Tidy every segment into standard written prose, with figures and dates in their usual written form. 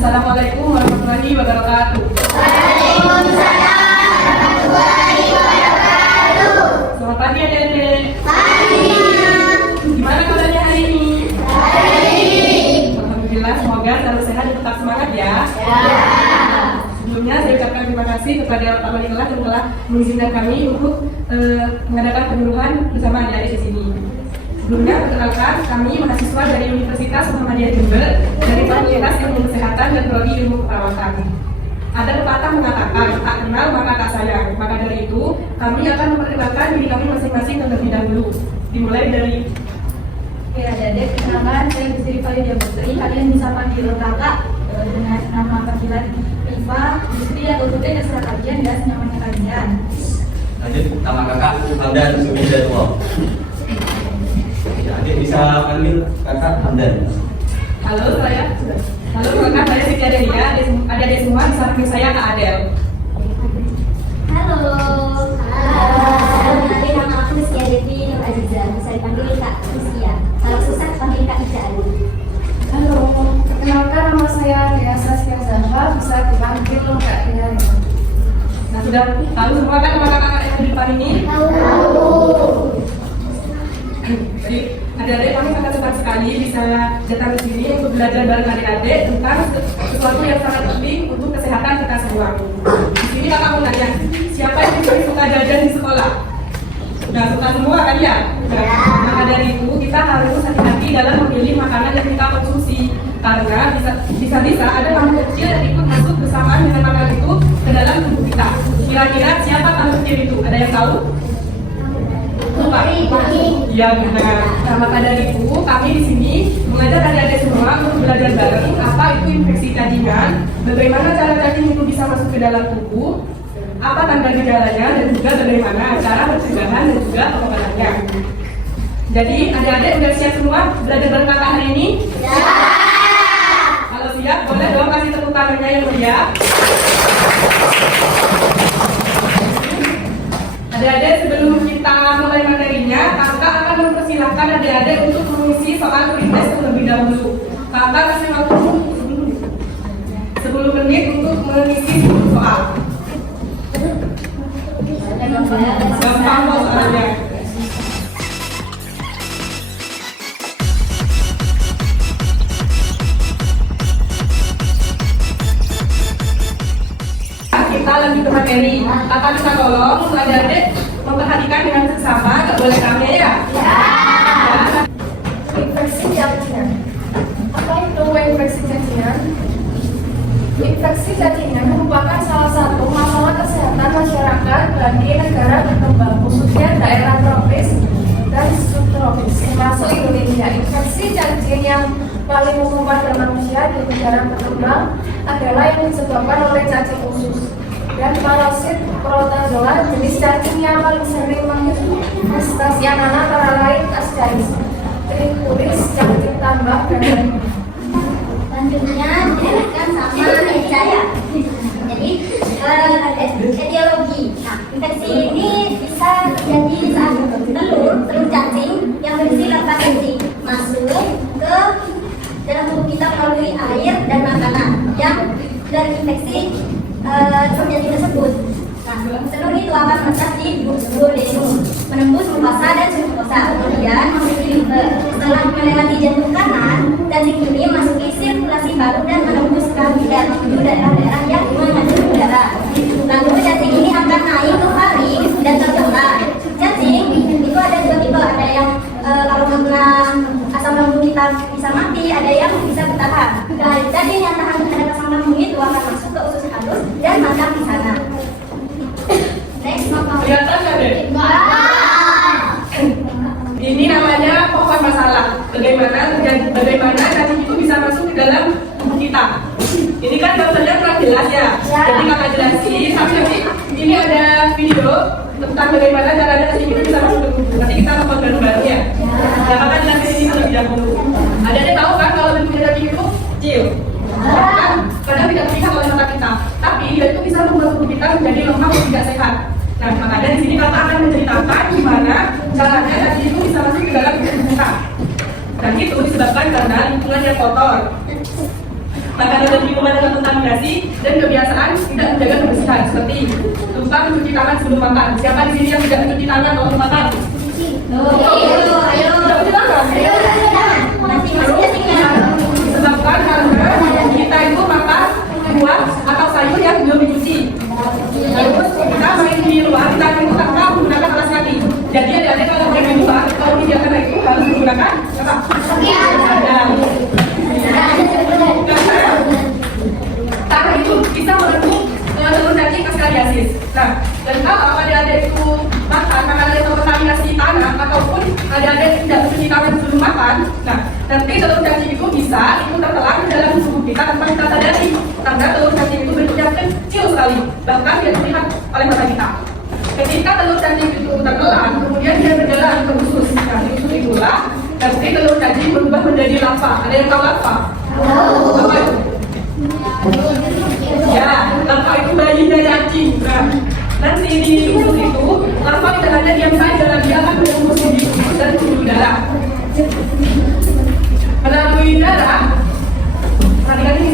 Assalamualaikum warahmatullahi wabarakatuh. Waalaikumsalam warahmatullahi wabarakatuh. Selamat pagi adik-adik. Pagi. Gimana kabarnya hari ini? Baik. Alhamdulillah, semoga selalu sehat dan tetap semangat ya. Sebelumnya saya ucapkan terima kasih kepada Pak Wali Kelas yang telah mengizinkan kami untuk mengadakan penyuluhan bersama adik-adik di sini. Sebelumnya, perkenalkan, kami mahasiswa dari Universitas Muhammadiyah Jember dari Fakultas Ilmu Kesehatan dan Prodi Ilmu Keperawatan. Ada pepatah mengatakan, tak kenal maka tak sayang. Maka dari itu, kami akan memperkenalkan diri kami masing-masing terlebih dahulu. Dimulai dari adik-adik, kenalkan saya Gusri Faridia Putri. Kalian bisa panggil kakak dengan nama panggilan Rifa, Gusri atau Putri terserah kalian dan namanya kalian. Lanjut, nama kakak Hamdan Sumidarwo. Adik bisa panggil kakak Hamdan. Halo, perkenalkan saya Siti Adelia. Adik-adik semua bisa panggil saya Kak Adel. Halo. Kenalin nama aku Rizkia Devi Nur Aziza. Bisa dipanggil Kak Rizkia. Kalau susah panggil Kak Ija Ali. Halo, perkenalkan nama saya Dea Saskia Zahra. Bisa dipanggil Kak Dea. Nah, sudah tahu semua kan nama kakak yang di depan ini? Tahu. Jadi, adik-adik kami sangat senang sekali bisa datang ke sini untuk belajar bareng adik-adik tentang sesuatu yang sangat penting untuk kesehatan kita semua. Di sini kakak mau nanya, siapa yang suka jajan di sekolah? Sudah suka semua kan ya? Nah, maka dari itu kita harus hati-hati dalam memilih makanan yang kita konsumsi karena bisa ada tamu kecil yang ikut masuk bersamaan dengan makanan itu ke dalam tubuh kita. Kira-kira siapa tamu kecil itu? Ada yang tahu? Lupa. Ya benar. Nah, maka dari itu kami di sini mengajak adik-adik semua untuk belajar bareng apa itu infeksi cacing, bagaimana cara cacing itu bisa masuk ke dalam tubuh, apa tanda gejalanya dan juga bagaimana cara pencegahan dan juga pengobatannya. Jadi adik-adik udah siap semua belajar bareng kakak hari ini? Ya. Kalau siap, boleh dong kasih tepuk tangannya yang meriah. Adik-adik, sebelum kita mulai materinya, kakak akan mempersilahkan adik-adik untuk mengisi soal kuisintes terlebih dahulu. Kakak kasih waktu 10 menit untuk mengisi 10 soal. Gampang kok soalnya. Kita lanjut ke materi. Kakak bisa tolong adik-adik memperhatikan dengan seksama, nggak boleh rame ya? Ya. Infeksi cacingan. Apa itu infeksi cacingan? Infeksi cacingan merupakan salah satu masalah kesehatan masyarakat bagi negara berkembang, khususnya daerah tropis dan subtropis, termasuk Indonesia. Infeksi cacing yang paling umum pada manusia di negara berkembang adalah yang disebabkan oleh cacing usus dan parasit protozoa. Jenis cacing yang paling sering menginfestasi anak antara lain Ascaris, Trichuris, cacing tambak, dan lainnya. Selanjutnya dijelaskan sama Eja ya. Jadi etiologi. Nah, infeksi ini bisa terjadi saat telur cacing yang berisi larva cacing masuk ke dalam tubuh kita melalui air dan makanan yang dari infeksi terjadi tersebut. Nah, telur itu akan menetas di duodenum, menembus mukosa dan submukosa, kemudian masuk ke liver. Setelah melewati jantung kanan, cacing ini masuki sirkulasi paru dan menembus kardiak menuju daerah-daerah yang mengandung udara. Lalu cacing ini akan naik ke faring dan terbelah. Cacing itu ada dua tipe, ada yang kalau kena asam lambung kita bisa mati, ada yang bisa bertahan. Nah, cacing yang tahan terhadap asam lambung itu akan masuk ke usus halus dan makan di sana. Next, Kelihatan nggak deh? Ini namanya pokok masalah. Bagaimana cacing itu bisa masuk ke dalam tubuh kita. Ini kan gambarnya kurang jelas ya. Jadi kakak jelasin. Tapi nanti ini ada video tentang bagaimana caranya cacing itu bisa masuk ke tubuh. Nanti kita nonton bareng-bareng ya. Nah, kakak jelasin ini terlebih dahulu. Ada tahu kan kalau bentuknya cacing itu kecil. Kadang tidak terlihat oleh mata kita. Tapi dia itu bisa membuat tubuh kita menjadi lemah dan tidak sehat. Nah, makanya di sini kakak akan menceritakan gimana caranya cacing itu bisa masuk ke dalam tubuh kita. Dan itu disebabkan karena lingkungan yang kotor. makanan dan minuman dengan kontaminasi, dan kebiasaan tidak menjaga kebersihan seperti lupa mencuci tangan sebelum makan. Siapa di sini yang tidak mencuci tangan waktu makan? Ayo. Sebabkan karena kita itu makan buah atau sayur yang belum dicuci. Terus kita main di luar, kita itu tanpa menggunakan alas kaki. Jadi adik-adik kalau main di luar, kalau kegiatan itu harus menggunakan apa? Sandal. Karena itu bisa merebut telur cacing askariasis. Nah, dan kalau adik-adik itu makan makanan yang terkontaminasi tanah ataupun adik-adik tidak mencuci tangan sebelum makan, nah nanti telur cacing itu bisa tertelan di dalam tubuh kita tanpa kita sadari. Karena telur cacing itu bentuknya kecil sekali, bahkan tidak terlihat oleh mata kita. Ketika telur cacing itu tertelan, kemudian dia berjalan ke usus. Nah, di usus itulah nanti telur cacing berubah menjadi lava. Ada yang tahu lava? Apa itu? Ya, lava itu bayinya cacing. Nah, nanti di usus itu lava tidak hanya diam saja, dia akan menembus di usus dan pembuluh darah. Melalui darah, perhatikan ini.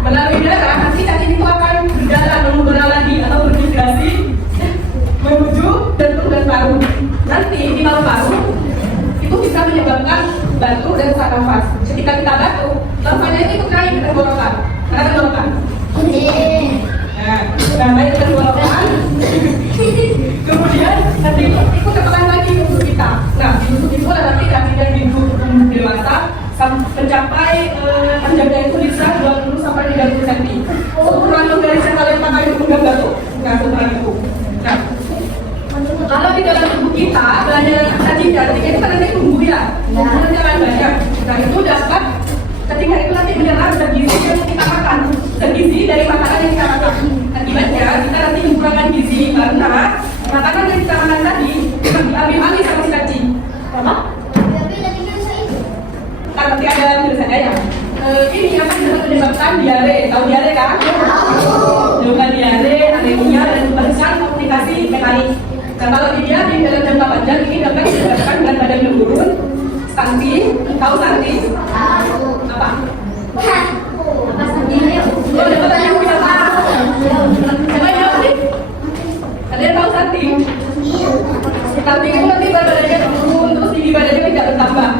Melalui darah, nanti cacing itu akan berjalan mengudara lagi atau bermigrasi menuju jantung dan paru. Nanti di paru-paru itu bisa menyebabkan batuk dan sesak nafas. Ketika kita batuk, lavanya itu ikut naik ke tenggorokan. Mana tenggorokan? Nah, naik ke tenggorokan. Kemudian nanti ikut tertekan lagi ke usus kita. Nah, di usus itu ada nanti cacing yang hidup dewasa mencapai panjangnya itu bisa 20 sampai 30 cm. Ukuran dari yang kalian pakai itu enggak batuk. Nah, ukuran itu. Nah, kalau di dalam tubuh kita banyak cacingnya itu kan nanti tumbuh ya, jangan banyak. Nah, itu dapat cacingnya itu nanti menyerang zat gizi yang kita makan, zat gizi dari makanan yang kita makan. Akibatnya kita nanti kekurangan gizi karena makanan yang kita makan tadi diambil alih sama si cacing. Apa? Kalau nanti ada tulisannya ya. Ini akan menyebabkan diare. Tahu diare kan? Menyebabkan diare, anemia, dan perusahaan komunikasi mekanik. Nah, kalau dia di dalam jangka panjang ini dapat menyebabkan berat badan menurun, stunting. Tahu stunting? Apa? Oh, ada pertanyaan bisa tahu. Coba jawab nih. Ada yang tahu stunting? Stunting itu nanti berat badannya turun, terus tinggi badannya tidak bertambah.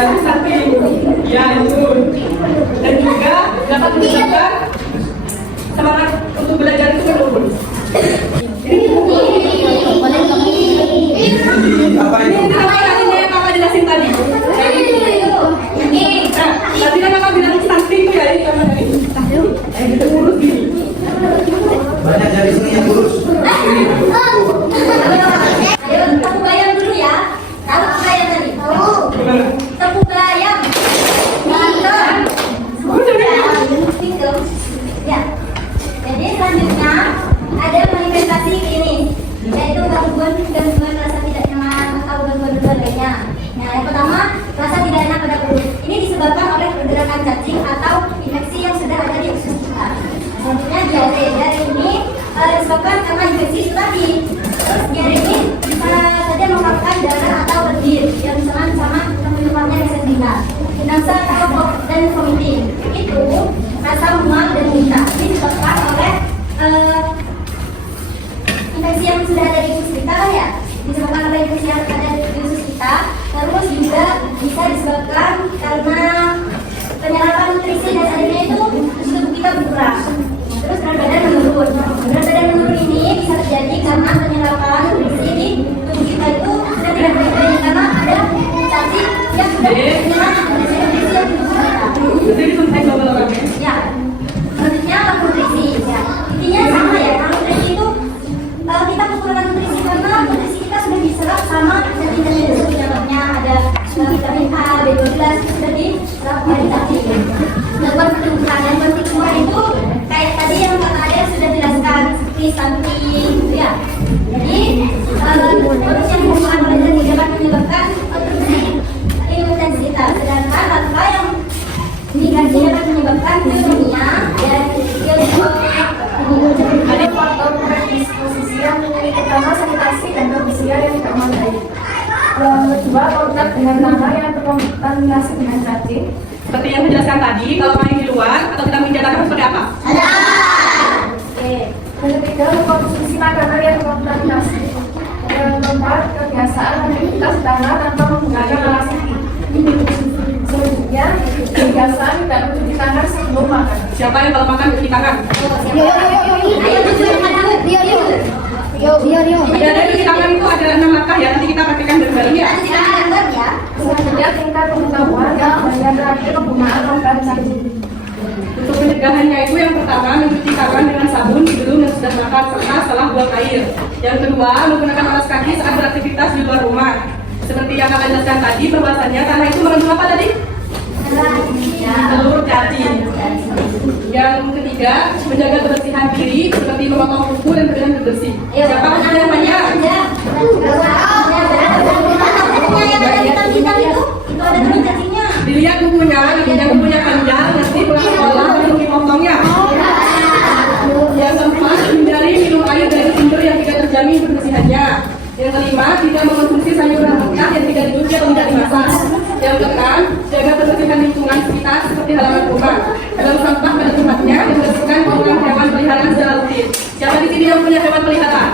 Stunting, ya itu. Dan juga dapat menyebabkan semangat untuk belajar itu menurun. Apa itu? Apa jelasin tadi? Nah, tadi kan kakak bilang stunting itu ya, ini sama tadi. Urus gini. Banyak dari sini yang kurus. Ayo, tepuk bayam dulu ya. Tahu tepuk bayam tadi? Gimana? Tepuk bayam. Mantap. Gitu. Ya. Jadi selanjutnya ada manifestasi klinis, yaitu gangguan rasa tidak nyaman atau gangguan lainnya. Nah, yang pertama, rasa tidak enak pada perut. Ini disebabkan oleh pergerakan cacing atau infeksi yang sudah ada di usus kita. Selanjutnya diare. Diare ini disebabkan karena infeksi itu tadi. Diare ini bisa saja merupakan darah atau lendir yang sama penyebabnya reseptika. Dinamsa dan vomiting itu rasa mual dan muntah. Ini disebabkan oleh infeksi yang sudah ada di usus kita kan ya, disebabkan oleh infeksi yang ada di usus kita. Terus juga bisa disebabkan karena penyerapan nutrisi dan airnya itu tubuh kita berkurang. Terus berat badan menurun. Berat badan menurun ini bisa terjadi karena penyerapan nutrisi di tubuh kita itu sudah tidak baik karena ada cacing yang sudah menyerap nutrisi yang di tubuh kita. Jadi disuntik bapak-bapaknya? Ya, maksudnya nutrisi. Ya, intinya sama ya. Kalau nutrisi itu kita kekurangan nutrisi karena nutrisi kita sudah diserap sama vitamin yang di dalamnya ada vitamin A, B12 itu sudah diserap dari cacing. Gangguan pertumbuhan itu kayak tadi yang kata Ade sudah jelaskan seperti stunting, ya. Jadi virus yang disebabkan oleh cacing dapat menyebabkan konstruksi intensitas, sedangkan lava yang migrasi dapat menyebabkan pneumonia dan Ada faktor predisposisi yang pertama sanitasi dan kebersihan yang tidak memadai. Kedua, kontak dengan tanah yang terkontaminasi dengan cacing. Seperti yang menjelaskan tadi, kalau main di luar atau kita menjadikan seperti apa? Oke. Yang ketiga, konsumsi makanan yang kontaminasi. Yang keempat, kebiasaan aktivitas tanah tanpa menggunakan alas kaki. Selanjutnya, kebiasaan tidak mencuci tangan sebelum makan. Siapa yang kalau makan cuci tangan? Ada cuci tangan itu ada 6 langkah ya, nanti kita praktikkan bareng-bareng ya. Selanjutnya, tingkat pengetahuan dan terakhir penggunaan longgar cacing. Untuk pencegahannya itu yang pertama mencuci tangan dengan sabun sebelum dan sudah makan serta setelah buang air. Yang kedua menggunakan alas kaki saat beraktivitas di luar rumah. Seperti yang kakak jelaskan tadi, perbahasannya tanah itu mengandung apa tadi? Telur cacing. Yang ketiga menjaga kebersihan diri seperti memotong kuku dan berjalan bersih. Siapa punya yang banyak? Dilihat kukunya, yang kukunya panjang, nanti pulang sekolah lalu dipotongnya. Yang keempat, hindari minum air dari sumber yang tidak terjamin kebersihannya. Yang kelima, tidak mengkonsumsi sayuran mentah yang tidak dicuci atau tidak dimasak. Yang keenam, jaga kebersihan lingkungan sekitar seperti halaman rumah. Dalam sampah pada tempatnya, membersihkan kotoran hewan peliharaan secara rutin. Siapa di sini yang punya hewan peliharaan?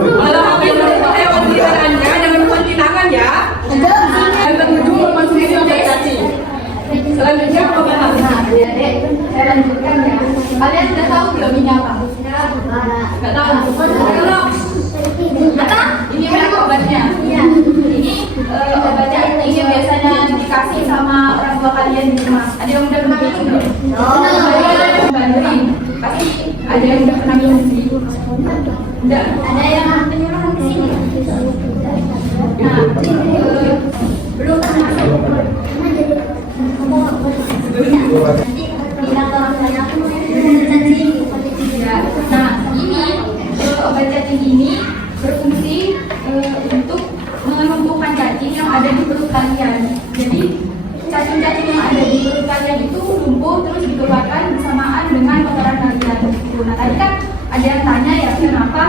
Kalau habis untuk hewan peliharaannya, jangan lupa cuci tangan ya. Yang ketujuh, mengkonsumsi obat cacing. Selanjutnya obat. Saya lanjutkan ya. Kalian sudah tahu belum ini apa? Nggak tahu. Kalau ini memang obatnya. Ini obatnya ini biasanya dikasih sama orang tua kalian di rumah. Ada yang udah pernah minum belum? Bantuin. Pasti ada yang udah pernah minum sih. Udah. Ada yang penyuruhan ke sini. Nah, belum pernah. Nah, ini obat cacing ini berfungsi untuk menumbuhkan cacing yang ada di perut kalian. Jadi cacing-cacing yang ada di perut kalian itu lumpuh terus dikeluarkan bersamaan dengan kotoran kalian. Nah, tadi kan ada yang tanya ya kenapa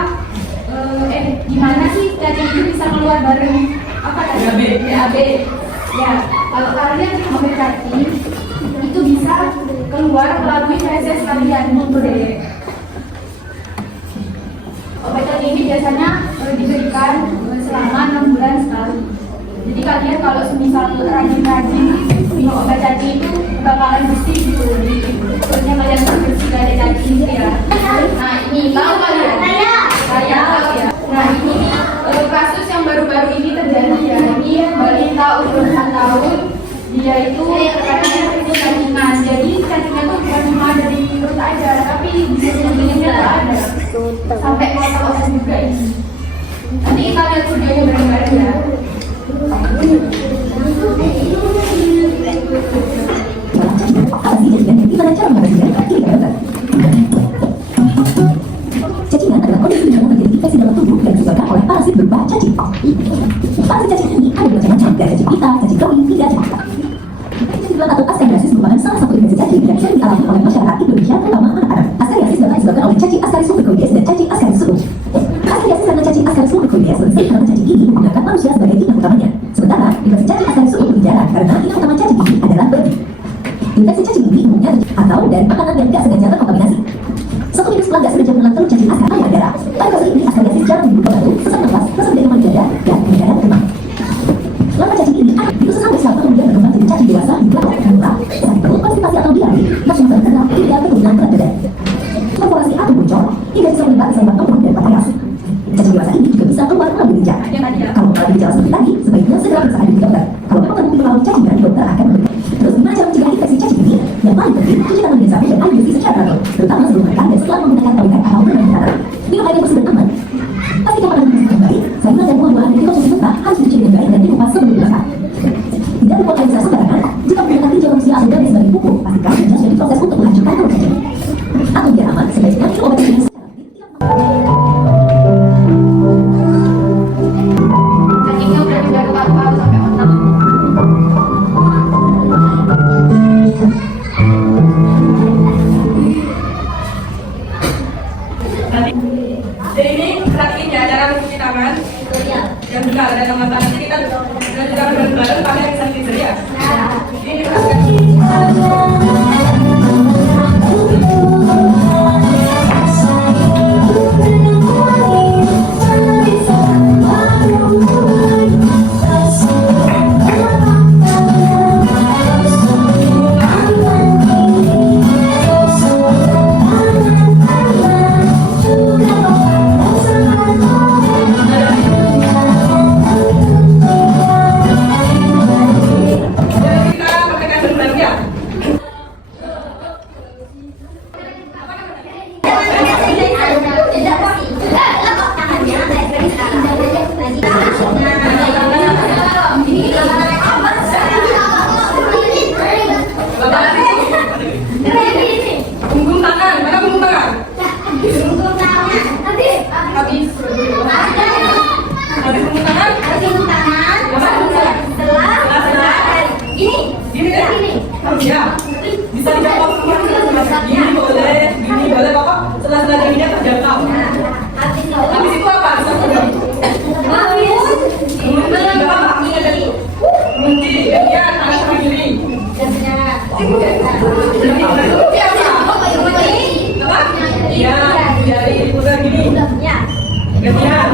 gimana sih cacing itu bisa keluar bareng apa tadi? BAB. Ya, kalau kalian mengambil cacing itu bisa keluar melalui feses kalian gitu deh. Obat cacing ini biasanya diberikan selama 6 bulan sekali. Jadi kalian kalau semisal rajin-rajin minum obat cacing itu bakalan bersih gitu. Jadi pokoknya kalian bersih gak ada cacing gitu ya. Nah ini tahu kalian? Saya tahu ya. Nah ini kasus yang baru-baru ini terjadi ya. Ini balita umur 4 tahun. Dia itu katanya cacingan. Jadi cacingnya tuh bukan cuma dari perut aja, tapi di sekelilingnya nggak ada. Sampai otak-otak juga ini. Nanti kita lihat videonya bareng-bareng ya. Gimana cara mengatasinya? Cacingan adalah kondisi yang terjadi infeksi dalam tubuh dan disebabkan oleh parasit berupa cacing. Parasit cacing ini ada bermacam-macam, dari cacing pita, cacing kawin, hingga cacing pita. Infeksi atau Ascariasis merupakan salah satu infeksi cacing yang sering dialami oleh masyarakat Indonesia, terutama anak-anak. Ascariasis dapat disebabkan oleh cacing Ascaris lumbricoides dan cacing Ascaris subur. Ascariasis karena cacing Ascaris lumbricoides berbeda karena cacing ini menggunakan manusia sebagai inang utamanya. Sementara infeksi cacing Ascaris subur lebih jarang karena inang utama cacing ini adalah babi. Infeksi cacing ini umumnya atau dari makanan yang tidak sengaja terkontaminasi. Suatu virus telah tidak sengaja menelan telur cacing Ascaris pada darah. Pada kasus ini Ascariasis jarang menimbulkan batuk, sesak nafas, sesak dari demam dada, dan penyegaran demam. Lama cacing ini diusus sampai selama kemudian berkembang jadi cacing dewasa di belakang murah, sakit perut, konstipasi atau diare, nafsu makan terkenal, hingga penurunan berat badan. Perforasi atau bocor hingga bisa melibat seimbang perut dan pankreas. Cacing dewasa ini juga bisa keluar melalui lincah. Kalau mengalami gejala seperti tadi, sebaiknya segera periksa di dokter. Kalau memang terbukti mengalami cacingan, dokter akan memberi. Terus gimana cara mencegah infeksi cacing ini? Yang paling penting, cuci tangan dengan sabun dan air bersih secara teratur. nanti kita jalan bareng-bareng pakai hand sanitizer ya. Ini punggung tangan, mana punggung tangan? Habis punggung tangan? Gini kan? Ya, bisa dijawab gini boleh pokok setelah jadinya terjangkau. Habis itu apa? Bisa mungkin ya tangan kaki kiri. Iya, jari diputar gini. Gantian.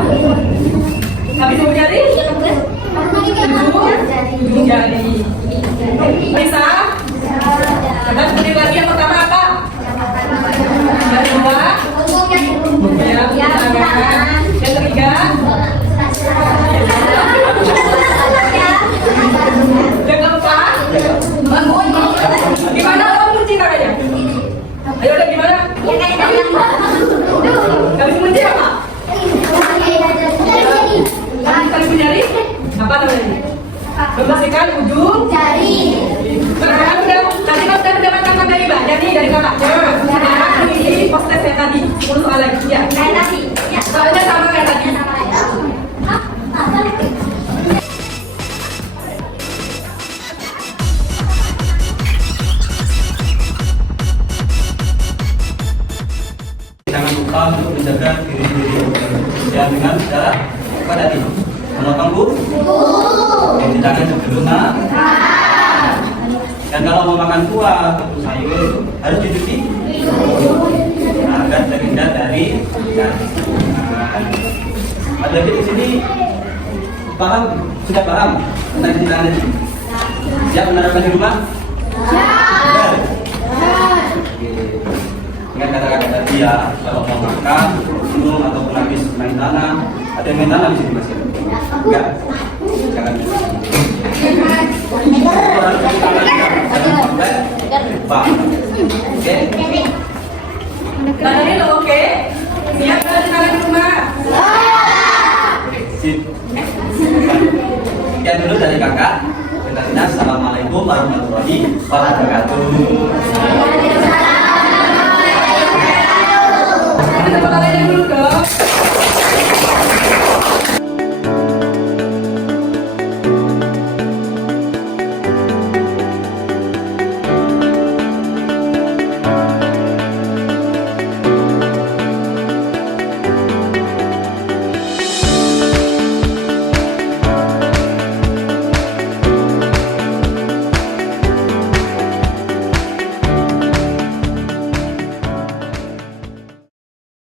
Habis ujung jari? Ujung jari. Bisa? Dan seperti lagi yang pertama apa? Yang kedua? Ya, tangan. Yang ketiga? Yang keempat? Gimana kamu kunci tangannya? Ayo udah gimana? Habis kunci apa? Habis jari? Apa namanya? Membersihkan ujung Jari. sekarang tadi kan udah mendapatkan dari ibadah nih dari kakaknya. Sekarang ini post test yang tadi 10 soal lagi ya. Kayak tadi. Ya. Soalnya sama kayak tadi. Jangan lupa untuk menjaga diri sendiri ya dengan cara apa tadi? Memotong cuci tangan sebelum dan kalau mau makan buah atau sayur harus dicuci agar terhindar dari ada di sini paham sudah paham tentang cuci tangan ini? Siap menerapkan di rumah? Siap. Ingat kata-kata tadi ya, kalau mau makan, minum ataupun habis main tanah, ada yang main tanah di sini masih? Enggak, jangan. Lupa. Oke. Tangannya lo oke? Siap dari tangan di rumah? Sip. Sekian dulu dari kakak. Assalamualaikum warahmatullahi wabarakatuh. Kita tepuk tangannya dulu dong.